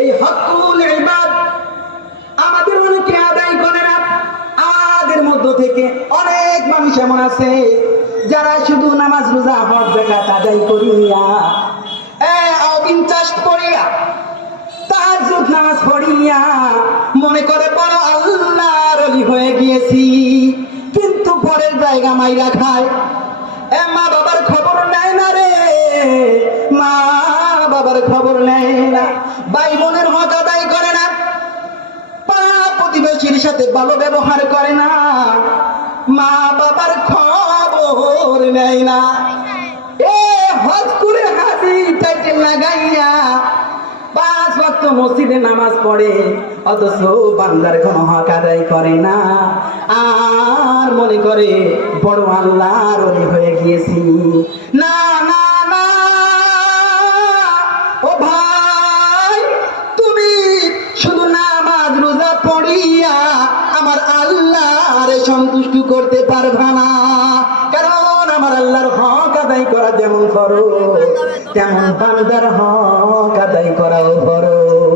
এই হকুল ইবাদ আমাদের অনেকে আদায় করে না। আমাদের মধ্য থেকে অনেক মানুষ এমন আছে যারা শুধু নামাজ রোজা হজ যাকাত আদায় করিয়া চাষ করিয়া তাহাজ্জুদ নামাজ পড়িয়া মনে করে বড় আল্লাহর ওলি হয়ে গিয়েছি, কিন্তু পরের জায়গা মাইরা খায়। মা বাবার খবর নেয় না রে, মা বাবার খবর নেয় না, ভাই বোনের হক আদায় করে না, প্রতিবেশীর সাথে ভালো ব্যবহার করে না, মা বাবার খবর নেয় না। হজ করে হাজি টাইটেল লাগাইয়া 5 ওয়াক্ত মসজিদে নামাজ পড়ে, অথচ বান্দার কোনো হক আদায় করে না, আর মনে করে বড় আল্লাহর ওলি হয়ে গিয়েছি। না না না, ও ভাই, তুমি শুধু নামাজ রোজা পড়িয়া আমার আল্লাহরে সন্তুষ্ট করতে পারবা না, কারণ আমার আল্লাহর হক আদায় করা যেমন ফরজ, তেমন বান্দার হক আদায় করাও ফরজ।